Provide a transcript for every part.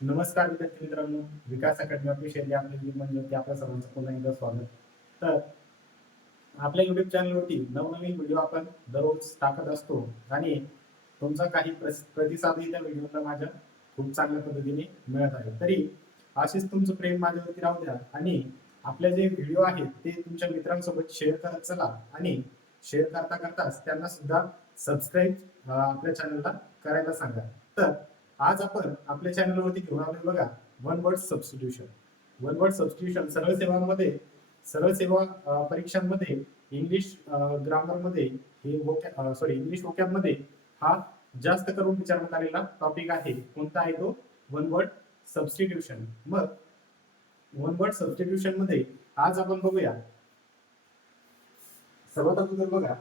नमस्कार विद्यार्थी मित्रांनो, विकास अकॅडमी ऑफिशियल आपले म्हणजे आपल्या सर्वांचं पुन्हा एकदा स्वागत. तर आपल्या युट्यूब चॅनलवरती नवनवीन व्हिडिओ आपण दररोज टाकत असतो आणि तुमचा काही प्रतिसादही त्या व्हिडिओला माझ्या खूप चांगल्या पद्धतीने मिळत आहे. तरी असेच तुमचं प्रेम माझ्यावरती राहू द्या आणि आपले जे व्हिडिओ आहेत ते तुमच्या मित्रांसोबत शेअर करत चला आणि शेअर करता करताच त्यांना सुद्धा सबस्क्राईब आपल्या चॅनलला करायला सांगा. तर आज आपण आपल्या चॅनलवरती घेऊन आलोय बघा one word substitution. One word substitution सरळ सेवा परीक्षांमध्ये इंग्लिश ग्रामरमध्ये हे इंग्लिश वोकॅबमध्ये हा जास्त करून विचारण्यात आलेला टॉपिक आहे. कोणता आहे तो? One word substitution. मग वन वर्ड सबस्टिट्यूशन मध्ये आज आपण बघूया. सर्वात अगोदर बघा,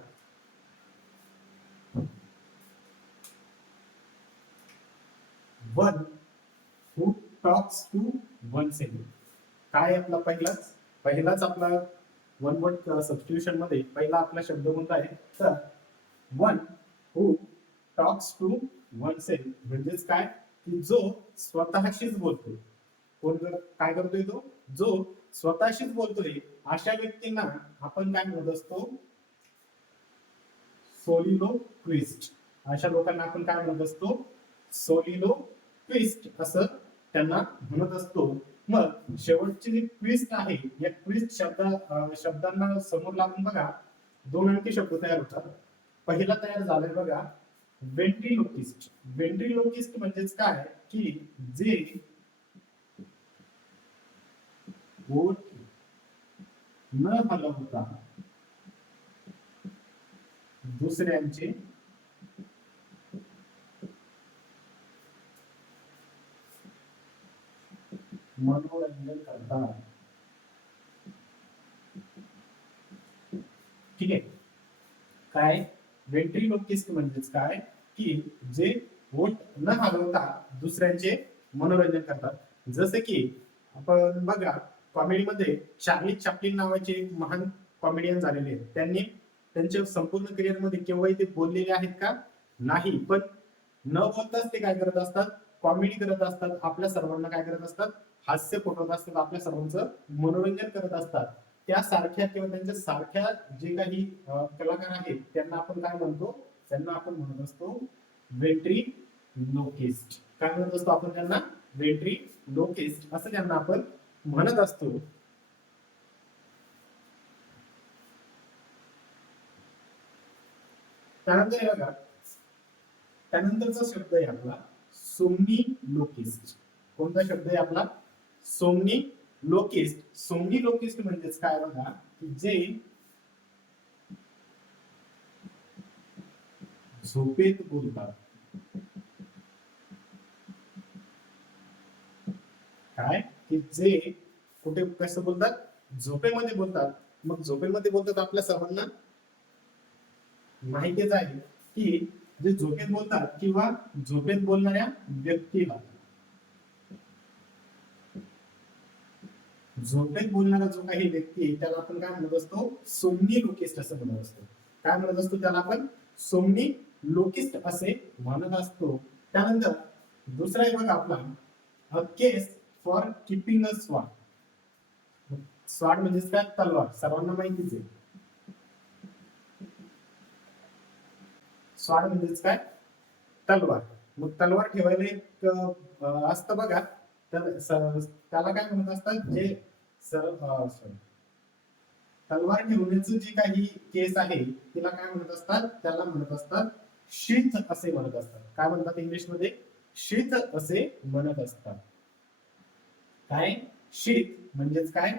one who talks to oneself. काय आपला पहिलाच आपला वन वर्ड सबस्टिट्यूशन मध्ये पहिला आपला शब्द कोणता आहे? तर one who talks to oneself म्हणजेच काय की जो स्वतःशीच बोलतो. कोण काय करतोय? तो जो स्वतःशीच बोलतोय अशा व्यक्तींना आपण काय म्हणत असतो? सोलिलोक्विस्ट. अशा लोकांना आपण काय म्हणत असतो? सोलिलोक्विस्ट असं त्यांना म्हणत असतो. मग शेवटची जी ट्विस्ट आहे या ट्विस्ट शब्दांना समोर लागून बघा दोन अंकी शब्द तयार होतात. पहिला तयार झालाय बघा वेंट्रिलोकिस्ट. वेंट्रिलोकिस्ट म्हणजेच काय की जे ओठ न हलवता दुसऱ्यांचे मनोरंजन करतात. ठीक आहे. काय वेंट्रिलोकिस्ट म्हणजेच काय की जे ओठ न हलवता दुसऱ्यांचे मनोरंजन करतात. जसे की आपण बघा कॉमेडीमध्ये चार्ली चॅप्लिन नावाचे एक महान कॉमेडियन झालेले आहेत. त्यांनी त्यांच्या संपूर्ण करिअर मध्ये केव्हाही ते बोललेले आहेत का? नाही. पण न बोलताच ते काय करत असतात? कॉमेडी करत असतात. आपल्या सर्वांना काय करत असतात? हास्य फुटवत असतात. आपल्या सर्वांचं मनोरंजन करत असतात. त्यासारख्या किंवा त्यांच्या सारख्या जे काही कलाकार आहेत त्यांना आपण काय म्हणतो? त्यांना आपण म्हणत असतो वेंट्रिलोकिस्ट. काय म्हणत असतो आपण त्यांना? वेंट्रिलोकिस्ट असं त्यांना आपण म्हणत असतो. त्यानंतर बघा, त्यानंतरचा शब्द आहे आपला सोमनीलोकिस्ट. कोणता शब्द आहे आपला? सोमनीलोकिस्ट. सोमनीलोकिस्ट म्हणजेच काय बघा की जे झोपेत बोलतात. काय की जे कुठे कसं बोलतात? झोपेमध्ये बोलतात. मग झोपेमध्ये बोलतात आपल्या सर्वांना माहितीच आहे की जे झोपेत बोलतात किंवा झोपेत बोलणाऱ्या व्यक्तीला, झोपेत बोलणारा जो काही व्यक्ती आहे त्याला आपण काय म्हणत असतो? सोमनीलोकिस्ट असं म्हणत असतो. काय म्हणत असतो त्याला आपण? सोमनीलोकिस्ट असे म्हणत असतो. त्यानंतर दुसरा आहे बघा आपला a case for keeping a sword. Sword म्हणजेच काय? तलवार. सर्वांना माहितीच आहे. स्वॉर्ड म्हणजेच काय? तलवार. मग तलवार ठेवायला एक असतं बघा. तर त्याला काय म्हणत असतात? जे तलवार ठेवण्याचं जे काही केस आहे तिला काय म्हणत असतात? त्याला म्हणत असतात शीथ असे म्हणत असतात. काय म्हणतात इंग्लिशमध्ये? शीथ असे म्हणत असतात. काय? शीथ म्हणजेच काय?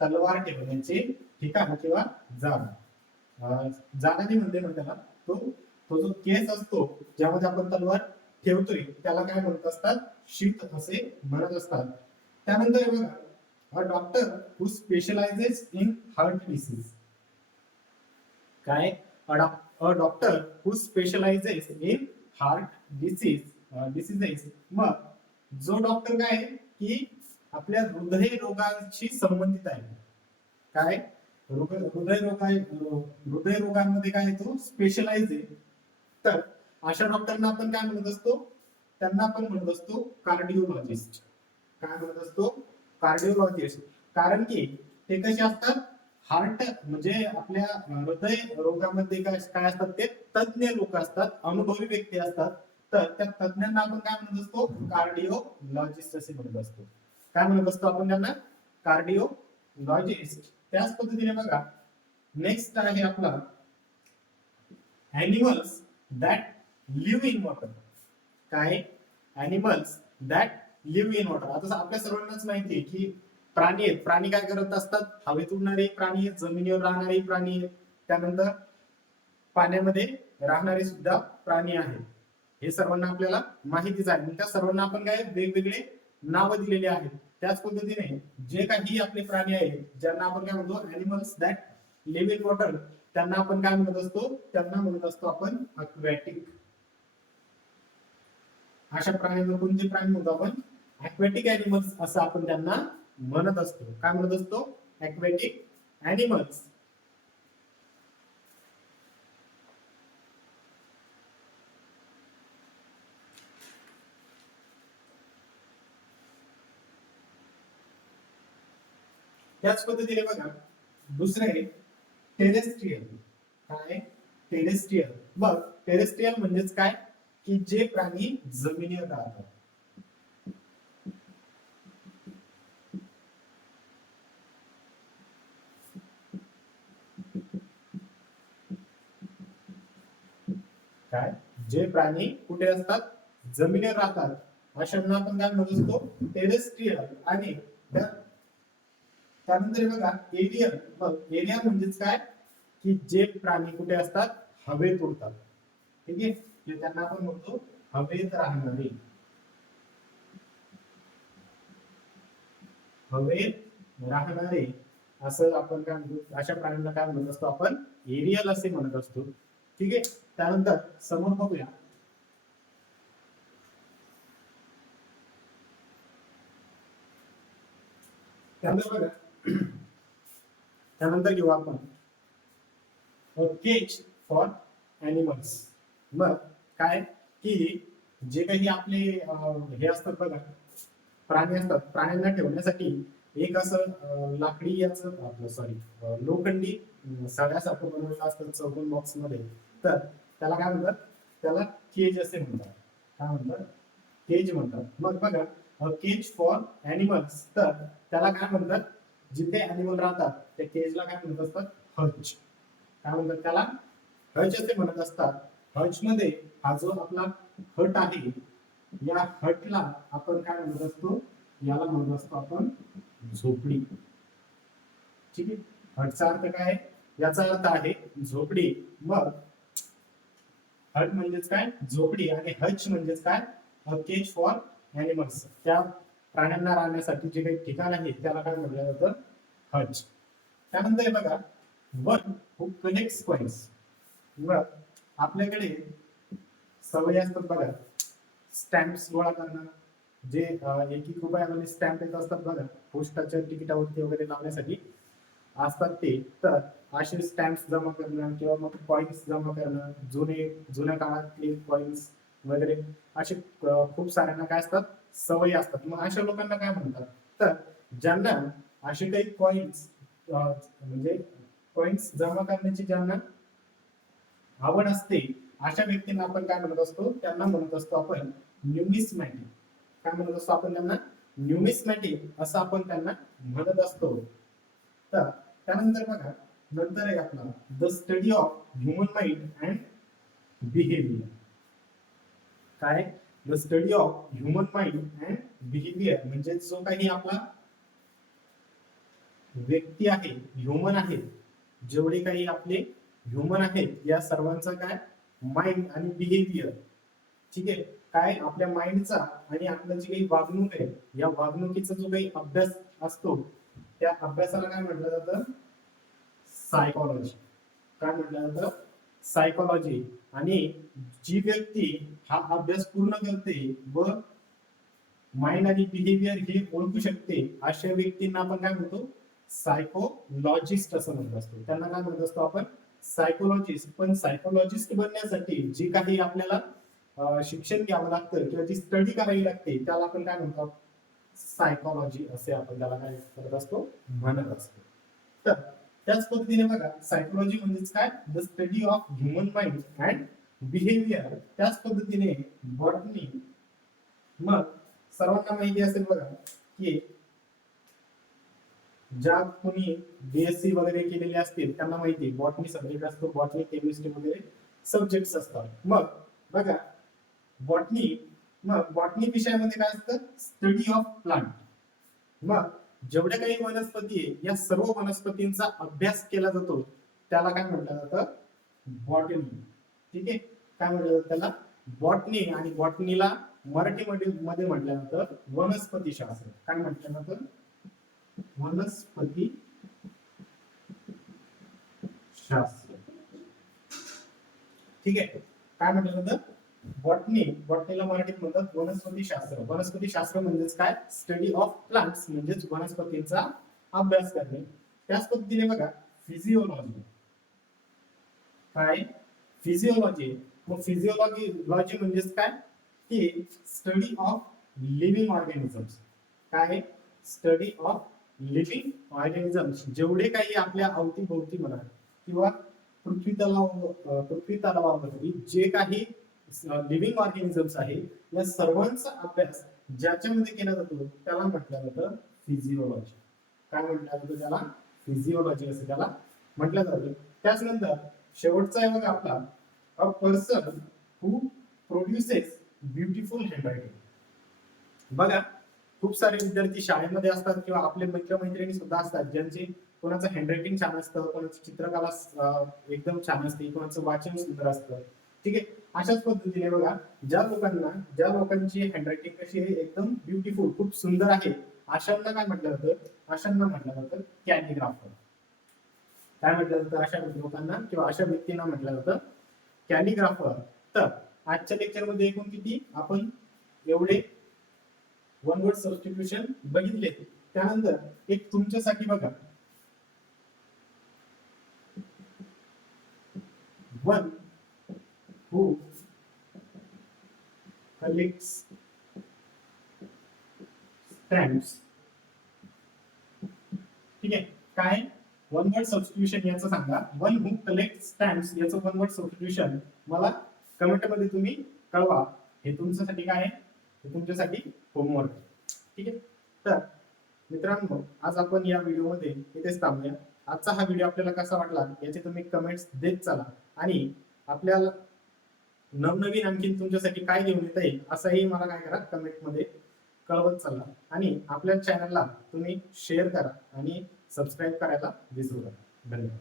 तलवार ठेवण्याचे ठिकाण किंवा जागा. जागा म्हणते ना त्याला. तो जो केस असतो ज्यामध्ये आपण तलवार ठेवतोय त्याला काय म्हणत असतात? शीथ असे म्हणत असतात. त्यानंतर बघा a doctor who specialises in heart disease. काय? A doctor who specialises in heart diseases. मग जो डॉक्टर काय की आपल्या हृदय रोगांशी संबंधित आहे. काय? हृदय रोगांमध्ये काय तो स्पेशलाइज आहे. तर अशा डॉक्टरना आपण काय म्हणत असतो? त्यांना आपण म्हणत असतो कार्डिओलॉजिस्ट. काय म्हणत असतो? कार्डिओलॉजिस्ट. कारण की ते कसे असतात? हार्ट म्हणजे आपल्या हृदय रोगामध्ये काय काय असतात? ते तज्ञ लोक असतात, अनुभवी व्यक्ती असतात. तर त्या तज्ञांना आपण काय म्हणत असतो? कार्डिओलॉजिस्ट असे म्हणत असतो. काय म्हणत असतो आपण त्यांना? कार्डिओलॉजिस्ट. त्याच पद्धतीने बघा नेक्स्ट आहे आपला animals that live in water. काय? Animals that live in water. आता आपल्या सर्वांनाच माहिती आहे की प्राणी आहेत. प्राणी काय करत असतात? हवेत उडणारे प्राणी आहेत, जमिनीवर राहणारे प्राणी आहेत, त्यानंतर पाण्यामध्ये राहणारे सुद्धा प्राणी आहेत. हे सर्वांना आपल्याला माहितीच आहे. त्या सर्वांना आपण काय वेगवेगळे नाव दिलेले आहेत. त्याच पद्धतीने जे काही आपले प्राणी आहेत ज्यांना आपण काय म्हणतो? Animals that live in water, त्यांना आपण काय म्हणत असतो? त्यांना म्हणत असतो आपण अक्वॅटिक. अशा प्राण्यांना कोणते प्राणी म्हणतो आपण? अक्वॅटिक ॲनिमल्स असं आपण त्यांना म्हणत असतो. काय म्हणत असतो? अक्वॅटिक ॲनिमल्स. त्याच पद्धतीने बघा दुसरे टेरेस्ट्रियल. काय? टेरेस्ट्रियल. बघ टेरेस्ट्रियल म्हणजेच काय? की जे प्राणी जमिनीवर राहतात. काय? जे प्राणी कुठे असतात? जमिनीवर राहतात. अशांना आपण काय म्हणत असतो? टेरेस्ट्रियल. आणि त्यानंतर बघा एलियन. बघ एलियन म्हणजेच काय? की जे प्राणी कुठे असतात? हवेत उडतात. ठीक आहे, जे त्यांना आपण म्हणतो हवेत राहणारे. हवेत राहणारे असं आपण काय म्हणतो? अशा प्राण्यांना काय म्हणत असतो आपण? एरियल असे म्हणत असतो. ठीक आहे. त्यानंतर समोर बघूया त्यानंतर बघा त्यानंतर घेऊ आपण केज फॉर ॲनिमल्स. मग काय? की जे काही आपले हे असतात बघा प्राणी असतात, प्राण्यांना ठेवण्यासाठी एक असं लाकडी याचं आपलं सॉरी लोखंडी सळ्यासारखं बनवलेलं असतं चौकोन बॉक्स मध्ये. तर त्याला काय म्हणतात? त्याला केज असे म्हणतात. काय म्हणतात? केज म्हणतात. मग बघा केज फॉर ॲनिमल्स, तर त्याला काय म्हणतात? जिथे ॲनिमल राहतात त्या केजला काय म्हणत असतात? हच. काय म्हणतात त्याला? हच असे म्हणत असतात. हच मध्ये हा जो आपला हट आहे, या हटला आपण काय म्हणत असतो? याला म्हणत असतो आपण झोपडी. ठीक आहे. हटचा अर्थ काय आहे? याचा अर्थ आहे झोपडी. मग हट म्हणजेच काय? झोपडी. आणि हच म्हणजेच काय? Cage for animals. त्या प्राण्यांना राहण्यासाठी जे काही ठिकाण आहे त्याला काय म्हटलं जातं? हच. त्यानंतर बघा वन हू कनेक्ट्स कॉइन्स. मग आपल्याकडे सवय असतात बघा स्टॅम्प्स गोळा करणं. जे 1-1 रुपयावाले स्टॅम्प येत असतात बघा पोस्टाच्या तिकिटावरती वगैरे लावण्यासाठी असतात ते. तर असे स्टॅम्प्स जमा करणं किंवा मग कॉइन्स जमा करणं, जुन्या काळातले कॉइन्स वगैरे असे खूप साऱ्यांना काय असतात? सवयी असतात. मग अशा लोकांना काय म्हणतात? तर ज्यांना असे काही कॉइन्स म्हणजे कॉइन्स जमा करण्याची ज्यांना आवड असते अशा व्यक्तींना आपण काय म्हणत असतो? त्यांना म्हणत असतो आपण न्यूमिस्मॅटिक. काय म्हणत असतो आपण त्यांना? न्यूमिस्मॅटिक असं आपण त्यांना म्हणत असतो. तर त्यानंतर बघा नंतर आहे आपला the study of human mind and behaviour. काय? The study of human mind and behaviour म्हणजे जो काही आपला व्यक्ती आहे, ह्युमन आहे, जेवढे काही आपले ह्युमन आहेत या सर्वांचा काय? माइंड आणि बिहेवियर. ठीक आहे. काय? आपल्या माइंडचा आणि आपलं जी काही वागणूक आहे या वागणुकीचा जो काही अभ्यास असतो त्या अभ्यासाला काय म्हटलं जातं? सायकोलॉजी. काय म्हटलं जातं? सायकोलॉजी. आणि जी व्यक्ती हा अभ्यास पूर्ण करते व माइंड आणि बिहेवियर हे ओळखू शकते अशा व्यक्तींना आपण काय म्हणतो? सायकोलॉजिस्ट असं म्हणत असतो. त्यांना काय म्हणत असतो आपण? सायकोलॉजिस्ट. पण सायकोलॉजिस्ट बनण्यासाठी जी काही आपल्याला शिक्षण घ्यावं लागतं किंवा जी स्टडी करावी लागते त्याला आपण काय म्हणतो, सायकोलॉजी असे आपण त्याला काय करत असतो, म्हणत असतो. तर त्याच पद्धतीने बघा, सायकोलॉजी म्हणजेच काय, the study of human mind and behaviour. त्याच पद्धतीने बॉटनी, मग सर्वांना माहिती असेल बघा की ज्या कोणी बीएससी वगैरे केलेले असतील त्यांना माहिती बॉटनी सब्जेक्ट असतो, बॉटनी केमिस्ट्री वगैरे सब्जेक्ट्स असतात. मग बघा बॉटनी, मग बॉटनी विषयामध्ये काय असतं, स्टडी ऑफ प्लांट. मग जेवढ्या काही वनस्पती आहे या सर्व वनस्पतींचा अभ्यास केला जातो त्याला काय म्हटलं जातं, बॉटनी. ठीक आहे, काय म्हटलं जातं त्याला, बॉटनी. आणि बॉटनीला मराठीमध्ये म्हटलं जातं वनस्पती शास्त्र. काय म्हटलं जातं, वनस्पती शास्त्र. ठीक आहे, काय म्हटलं जातं, बॉटनी. बॉटनीला मराठीत म्हणतात वनस्पती शास्त्र. वनस्पती शास्त्र म्हणजेच काय, स्टडी ऑफ प्लांट्स, म्हणजेच वनस्पतींचा अभ्यास करणे. त्याच पद्धतीने बघा फिजिओलॉजी. काय, फिजिओलॉजी. मग फिजिओलॉजी म्हणजेच काय, की स्टडी ऑफ लिव्हिंग ऑर्गॅनिझम्स. काय, स्टडी ऑफ लिव्हिंग ऑर्गॅनिझम्स. जेवढे काही आपल्या अवतीभोवती म्हणा किंवा पृथ्वी तलावावरती जे काही लिव्हिंग ऑर्गॅनिझम्स आहे या सर्वांचा अभ्यास ज्याच्यामध्ये केला जातो त्याला म्हटलं जातं फिजिओलॉजी. काय म्हटलं जातं त्याला, फिजिओलॉजी असं त्याला म्हटलं जातं. त्याचनंतर शेवटचा आहे बघा आपला, a person who produces beautiful handwriting. बघा खूप सारे विद्यार्थी शाळेमध्ये असतात किंवा आपले मित्रमैत्रिणी सुद्धा असतात ज्यांचे कोणाचं हँडरायटिंग छान असतं, कोणाची चित्रकला एकदम छान असते, कोणाचं वाचन सुंदर असतं. ठीक आहे, अशाच पद्धतीने बघा ज्या लोकांची हँडरायटिंग कशी आहे, एकदम ब्युटिफुल, खूप सुंदर आहे, अशांना काय म्हटलं जातं, अशांना म्हटलं जातं कॅलिग्राफर. काय म्हटलं जातं, अशा लोकांना किंवा अशा व्यक्तींना म्हटलं जातं कॅलिग्राफर. तर आजच्या लेक्चर मध्ये एकूण किती आपण एवढे वन वर्ड सबस्टिट्यूशन बघितले. त्यानंतर एक तुमच्यासाठी बघा, वन हू कलेक्ट्स स्टॅम्प्स. ठीक आहे, काय वन वर्ड सबस्टिट्यूशन याचं सांगा. वन हू कलेक्ट स्टॅम्प्स याचं वन वर्ड सबस्टिट्यूशन मला कमेंट मध्ये तुम्ही कळवा. हे तुमच्यासाठी काय आहे, हे तुमच्यासाठी होमवर्क. ठीक आहे, तर मित्रांनो आज आपण या व्हिडिओमध्ये इथेच थांबूया. आजचा हा व्हिडिओ आपल्याला कसा वाटला याचे तुम्ही कमेंट्स देत चला आणि आपल्याला नवनवीन आणखी तुमच्यासाठी काय घेऊन येता येईल असंही मला काय करा, कमेंट मध्ये कळवत चला. आणि आपल्या चॅनलला तुम्ही शेअर करा आणि सबस्क्राईब करायला विसरू नका. धन्यवाद.